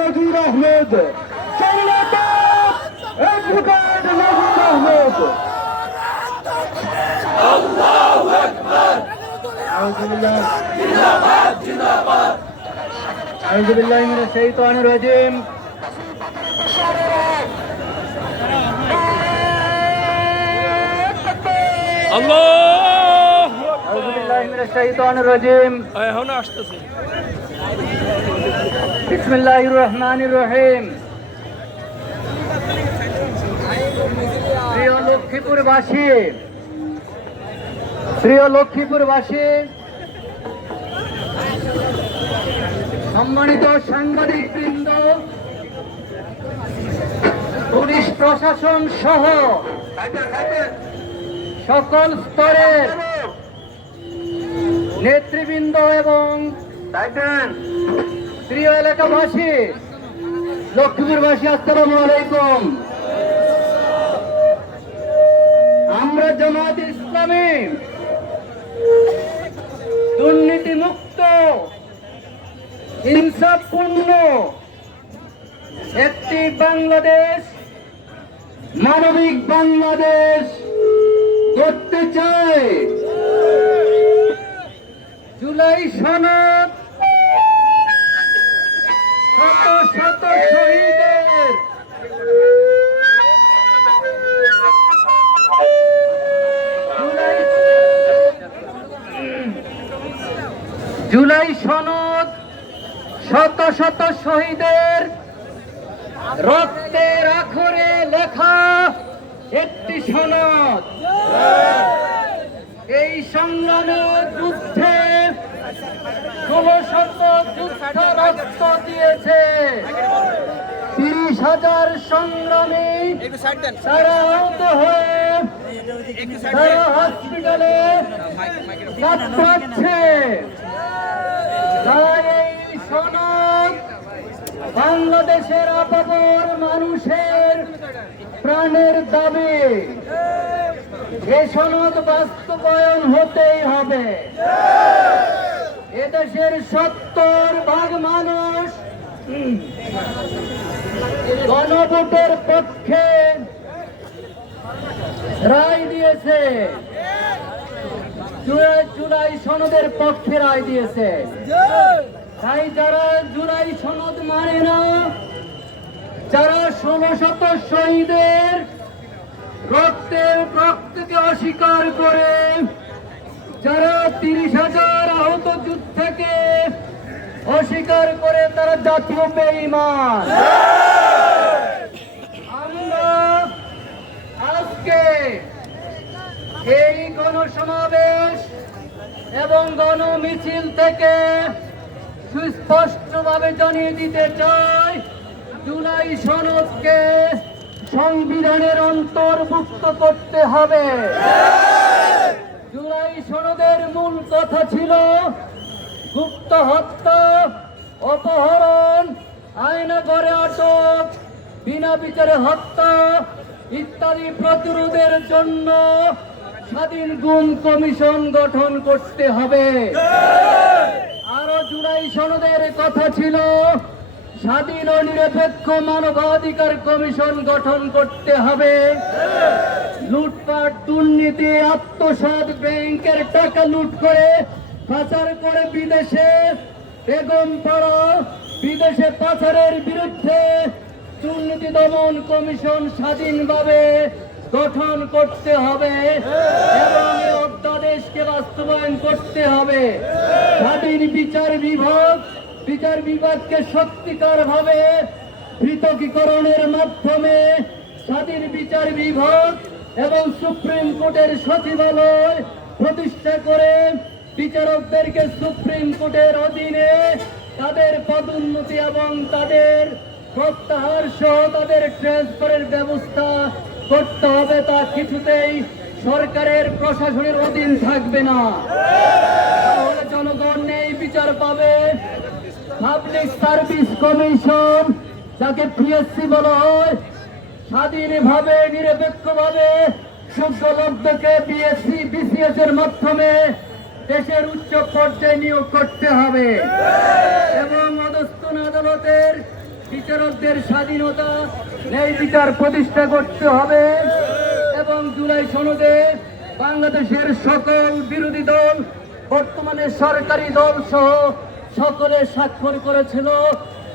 নজির আহমেদ, অ্যাডভোকেট নজির আহমেদ। আল্লাহু আকবার। আউযু বিল্লাহি মিনাশ শাইতানির রাজিম। আল্লাহু আকবার। আউযু বিল্লাহি মিনাশ শাইতানির রাজিম। এখন আসতেছে। বিসমিল্লাহির রহমানির রহিম। প্রিয় লক্ষ্মীপুরবাসী, সম্মানিত সাংবাদিকবৃন্দ, পুলিশ প্রশাসন সহ সকল স্তরের নেতৃবৃন্দ এবং প্রিয় এলাকাবাসী, লক্ষ্মীপুরবাসী, আসসালামু আলাইকুম। আমরা জামাত ইসলামী দুর্নীতিমুক্ত ইনসাফপূর্ণ একটি বাংলাদেশ, মানবিক বাংলাদেশ করতে চাই। জুলাই সনদ শত শত শহীদের জুলাই সনদ শত শত শহীদের রক্তের আখরে লেখা একটি সনদ। এই সংগ্রামের যুদ্ধে 16শত যুদ্ধ রক্ত দিয়েছে 30,000 সংগ্রামী। তারা আহত হয়ে তারা হসপিটালে কাতরাচ্ছে। তাই এই সনদ বাংলাদেশের আপামর মানুষের প্রাণের দাবি। এ সনদ বাস্তবায়ন হতেই হবে। এদেশের 70% মানুষ গণভোটের পক্ষে রায় দিয়েছে, জুলাই সনদের পক্ষে রায় দিয়েছে। তাই যারা জুলাই সনদ মানে না, যারা 16শত শহীদের রক্তকে অস্বীকার করে, যারা 30,000 আহত যুদ্ধকে অস্বীকার করে, তারা জাতীয় বেঈমান। আমরা আজকে এই গণসমাবেশ এবং গণমিছিল থেকে সুস্পষ্টভাবে জানিয়ে দিতে চাই, জুলাই সনদকে সংবিধানের অন্তর্ভুক্ত করতে হবে। জুলাই সনদের মূল কথা ছিল গুপ্ত হত্যা, অপহরণ, আয়নাঘরে আটক, বিনা বিচারে হত্যা ইত্যাদি প্রতিরোধের জন্য স্বাধীন গুম কমিশন গঠন করতে হবে। আরো জুলাই সনদের কথা ছিল স্বাধীন ও নিরপেক্ষ মানবাধিকার কমিশন গঠন করতে হবে। লুটপাট, দুর্নীতি, আত্মসাৎ, ব্যাংকের টাকা লুট করে পাচার করে বিদেশে বেগম পাড়া, বিদেশে পাচারের বিরুদ্ধে দুর্নীতি দমন কমিশন স্বাধীনভাবে গঠন করতে হবে এবং এই অধ্যাদেশকে বাস্তবায়ন করতে হবে। স্বাধীন বিচার বিভাগকে সত্যিকার ভাবে পৃথকীকরণের মাধ্যমে স্বাধীন বিচার বিভাগ এবং সুপ্রিম কোর্টের সচিবালয় প্রতিষ্ঠা করে বিচারকদেরকে সুপ্রিম কোর্টের অধীনে তাদের পদোন্নতি এবং তাদের প্রত্যাহার সহ তাদের ট্রান্সফারের ব্যবস্থা করতে হবে। তা কিছুতেই সরকারের প্রশাসনের অধীন থাকবে না, তাহলে জনগণ নেই বিচার পাবে। পাবলিক সার্ভিস কমিশন, যাকে পিএসসি বলা হয়, স্বাধীনভাবে নিরপেক্ষভাবে যোগ্য লোকদেরকে বিএসসি বিসিএস এর মাধ্যমে দেশের উচ্চ পর্যায়ে নিয়োগ করতে হবে এবং অধস্তন আদালতের বিচারকদের স্বাধীনতা, ন্যায় বিচার প্রতিষ্ঠা করতে হবে এবং জুলাই সনদে বাংলাদেশের সকল বিরোধী দল, বর্তমানে সরকারি দল সহ সকলে স্বাক্ষর করেছিল।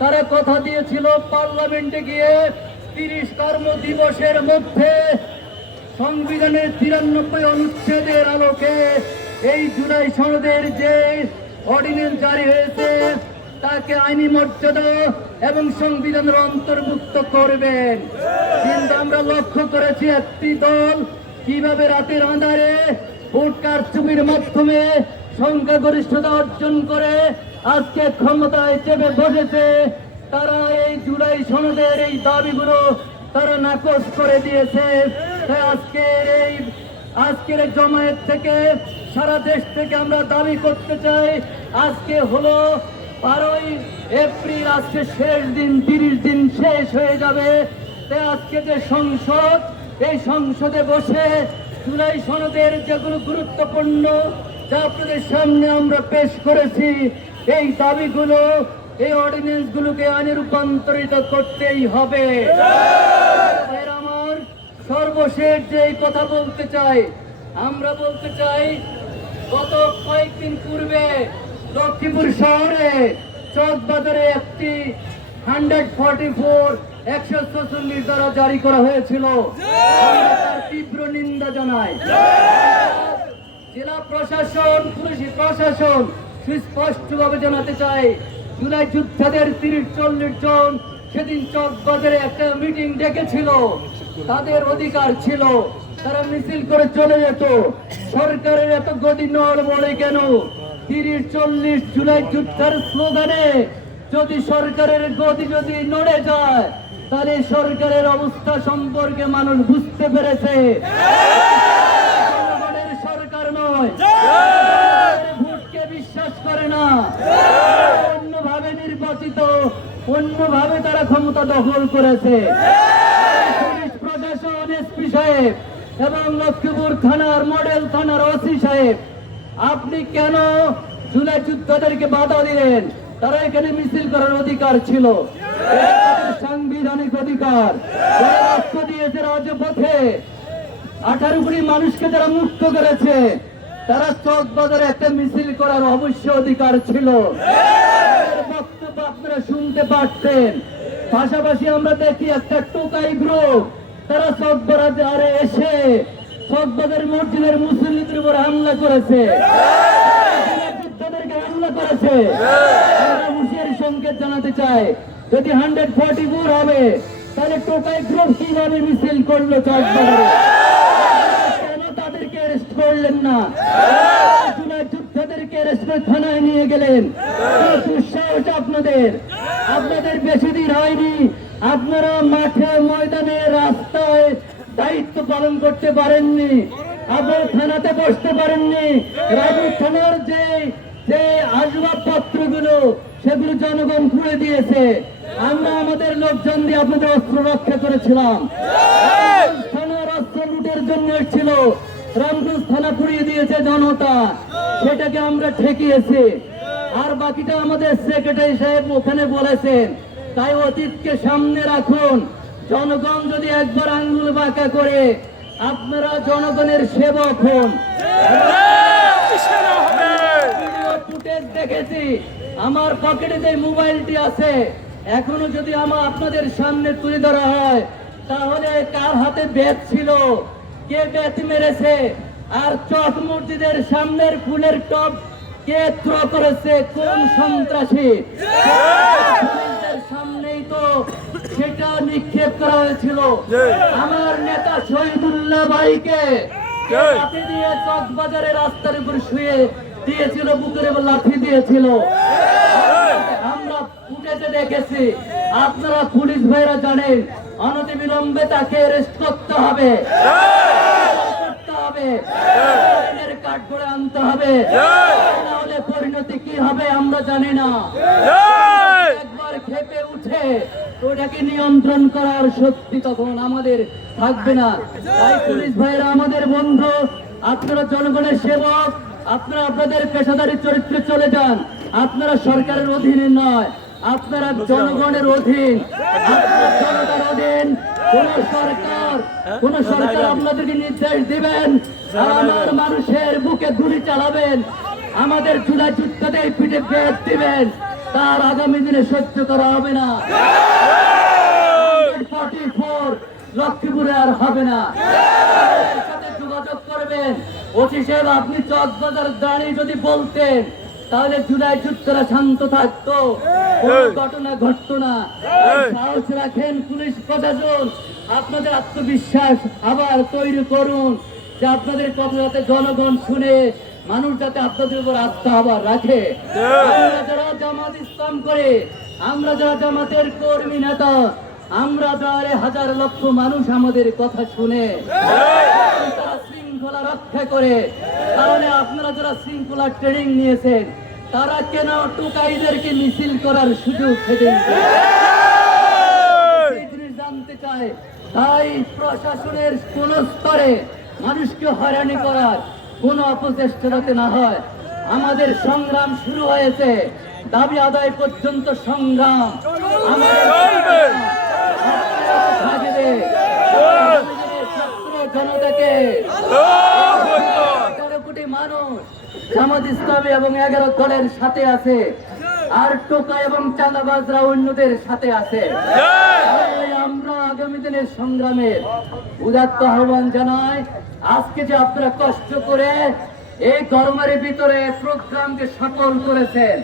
তারা কথা দিয়েছিল পার্লামেন্টে গিয়ে 30 কর্মদিবসের মধ্যে সংবিধানের 93 অনুচ্ছেদের আলোকে এই জুলাই সনদের যে অর্ডিন্যান্স জারি হয়েছে তাকে আইনি মর্যাদা এবং সংবিধানের অন্তর্ভুক্ত করবেন। কিন্তু আমরা লক্ষ্য করেছি একটি দল কিভাবে রাতের আঁধারে ভোট কারচুপির মাধ্যমে সংখ্যাগরিষ্ঠতা অর্জন করে আজকে ক্ষমতায় চেপে বসেছে। তারা এই জুলাই সনদের এই দাবিগুলো তারা নাকচ করে দিয়েছে। তাই আজকের জমায়েত থেকে সারা দেশ থেকে আমরা দাবি করতে চাই, আজকে হলো 12ই এপ্রিল, আজকে শেষ দিন, 30 দিন শেষ হয়ে যাবে। তাই আজকে যে সংসদ, এই সংসদে বসে জুলাই সনদের যেগুলো গুরুত্বপূর্ণ যা আপনাদের সামনে আমরা পেশ করেছি, এই দাবিগুলো, এই অর্ডিন্যান্স গুলোকে আইনে রূপান্তরিত করতেই হবে। আমার সর্বশেষ যে কথা বলতে চাই, আমরা বলতে চাই গত কয়েকদিন পূর্বে লক্ষ্মীপুর শহরে চকবাজারে একটি 144/146 দ্বারা জারি করা হয়েছিল। আমরা তার তীব্র নিন্দা জানাই। জেলা প্রশাসন, পুলিশ প্রশাসন সুস্পষ্টভাবে জানাতে চাই, জুলাই যোদ্ধাদের 30-40 জন সেদিন চকবাজারে একটা মিটিং ডেকেছিল, তাদের অধিকার ছিল, তারা মিছিল করে চলে যেত। সরকারের এত গদি নড়বড়ে কেন? 30-40 জুলাই যোদ্ধার স্লোগানে যদি সরকারের গদি যদি নড়ে যায়, তাহলে সরকারের অবস্থা সম্পর্কে মানুষ বুঝতে পেরেছে। জনগণের সরকার নয়, ভোটকে বিশ্বাস করে না, অন্যভাবে নির্বাচিত, অন্যভাবে তারা ক্ষমতা দখল করেছে। পুলিশ প্রশাসন, এসপি সাহেব এবং লক্ষ্মীপুর থানার মডেল থানার ওসি সাহেব, আপনি কেন জুলাই যোদ্ধাদেরকে বাধা দিলেন? তারা এখানে মিছিল করার অধিকার ছিল, তাদের সাংবিধানিক অধিকার। যারা রক্ত দিয়েছে রাজপথে, 18 কোটি মানুষকে যারা মুক্ত করেছে, তারা চকবাজারে একটা মিছিল করার অবশ্য অধিকার ছিল। বক্তব্য আপনারা শুনতে পারতেন। পাশাপাশি আমরা দেখি একটা টোকাই গ্রুপ, তারা চকবাজারে এসে চকবাজারের মসজিদের মুসল্লিদের উপর হামলা করেছে, যোদ্ধাদেরকে হামলা করেছে। আমরা হুঁশিয়ারি সংকেত জানাতে চাই, যদি 144 হবে তাহলে টোকাই গ্রুপ কিভাবে মিছিল করলো চকবাজারে? কেন তাদেরকে অ্যারেস্ট করলেন না? জুলাই যোদ্ধাদেরকে অ্যারেস্ট করে থানায় নিয়ে গেলেন। দুঃসাহস আপনাদের, আপনাদের বেশি দিন হয়নি, আপনারা মাঠে ময়দানে রাস্তায় দায়িত্ব পালন করতে পারেননি, আপনারা থানাতে বসতে পারেননি। রাজু থানার যে আসবাবপত্রগুলো সেগুলো জনগণ খুঁড়ে দিয়েছে। আমরা আমাদের লোকজন দিয়ে আপনাদের অস্ত্র রক্ষা করেছিলাম। থানার অস্ত্র লুটের জন্য ছিল, রামগঞ্জ থানা পুড়িয়ে দিয়েছে জনতা, সেটাকে আমরা ঠেকিয়েছি। আর বাকিটা আমাদের সেক্রেটারি সাহেব ওখানে বলেছেন। তাই অতীতকে সামনে রাখুন। জনগণ যদি একবার আঙ্গুল বাঁকা করে, আপনারা জনগণের সেবক হন। ফুটেজ দেখেছি, আমার পকেটে যে মোবাইলটি আছে, এখনো যদি আপনাদের সামনে তুলে ধরা হয়, তাহলে কার হাতে ব্যাট ছিল, কে ব্যাট মেরেছে, আর চক মসজিদের সামনের ফুলের টব কে থ্রো করেছে, কোন সন্ত্রাসী, সামনেই তো সেটা নিক্ষেপ করা হয়েছিল। আমার নেতা শহীদুল্লাহ ভাইকে লাঠি দিয়ে চকবাজারে রাস্তার উপর শুয়ে দিয়েছিল, বুকের উপর লাঠি দিয়েছিল। আমরা ফুটেজে দেখেছি। আপনারা পুলিশ ভাইরা জানেন, অনতিবিলম্বে তাকে অ্যারেস্ট করতে হবে, কাঠ করে আনতে হবে, নাহলে পরিণতি কি হবে আমরা জানি না। একবার খেপে উঠে ওটাকে নিয়ন্ত্রণ করার শক্তি তখন আমাদের থাকবে না। তাই পুলিশ ভাইরা আমাদের বন্ধু, আপনারা জনগণের সেবক, আপনারা আপনাদের পেশাদারি চরিত্রে চলে যান। আপনারা সরকারের অধীনে নয়, আপনারা জনগণের অধীন, আপনারা জনতার অধীন। কোন সরকার আপনাদেরকে নির্দেশ দিবেন আর আমার মানুষের বুকে গুলি চালাবেন, আমাদের চুলা যুদ্ধতে পিঠে বেদ দিবেন, তার আগামী দিনে সহ্য করা হবে না। 44 লক্ষ্মীপুরে আর হবে না। এর সাথে যোগাযোগ করবেন। ওসি সাহেব, আপনি চকবাজার দাঁড়িয়ে যদি বলতেন তাহলে জুলাই যুদ্ধরা শান্ত থাকতো, কোনো ঘটনা ঘটতো না। সাহস রাখেন পুলিশ প্রশাসন, আপনাদের আত্মবিশ্বাস আবার তৈরি করুন যে আপনাদের কথা যাতে জনগণ শুনে, মানুষ যাতে আপনাদের উপর আস্থা আবার রাখে। আমরা যারা জামাত ইসলাম করে, আমরা যারা জামাতের কর্মী নেতা, আমরা যারা হাজার লক্ষ মানুষ আমাদের কথা শুনে তারা শৃঙ্খলা রক্ষা করে, তাহলে আপনারা যারা শৃঙ্খলা ট্রেনিং নিয়েছেন তারা কেন টোকাইদেরকে মিছিল করার সুযোগ সেদিন জানতে চায়। তাই প্রশাসনের কোন স্তরে মানুষকে হয়রানি করার কোন অপচেষ্টা যাতে না হয়। আমাদের সংগ্রাম শুরু হয়েছে, দাবি আদায় পর্যন্ত সংগ্রাম আমাদের থাকবে। ছাত্র জনতাকে 11 কোটি মানুষ জামাত ইসলামী এবং 11 দলের সাথে আছে, আর টোকা এবং চাঁদাবাজরা অন্যদের সাথে আছে। তাই আমরা আগামী দিনের সংগ্রামের উদাত্ত আহ্বান জানাই। আজকে যে আপনারা কষ্ট করে এই গরমের ভিতরে প্রোগ্রামকে সফল করেছেন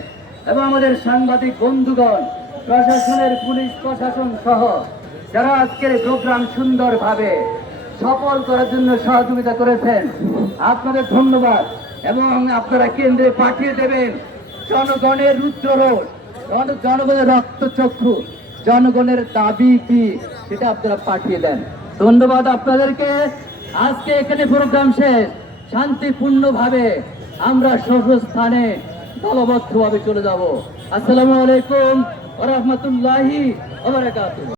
এবং আমাদের সাংবাদিক বন্ধুগণ, প্রশাসনের পুলিশ প্রশাসন সহ যারা আজকের প্রোগ্রাম সুন্দরভাবে সফল করার জন্য সহযোগিতা করেছেন, আপনাদের ধন্যবাদ। এবং আপনারা কেন্দ্রে পাঠিয়ে দেবেন জনগণের রুদ্ররোষ, জনগণের রক্তচক্ষু, জনগণের দাবি কি সেটা আপনারা পাঠিয়ে দেন। ধন্যবাদ আপনাদেরকে। আজকে এখানে প্রোগ্রাম শেষ, শান্তিপূর্ণভাবে আমরা স্থানে দলবদ্ধভাবে চলে যাব। আসসালামু আলাইকুম ওয়া রাহমাতুল্লাহি ওয়া বারাকাতুহু।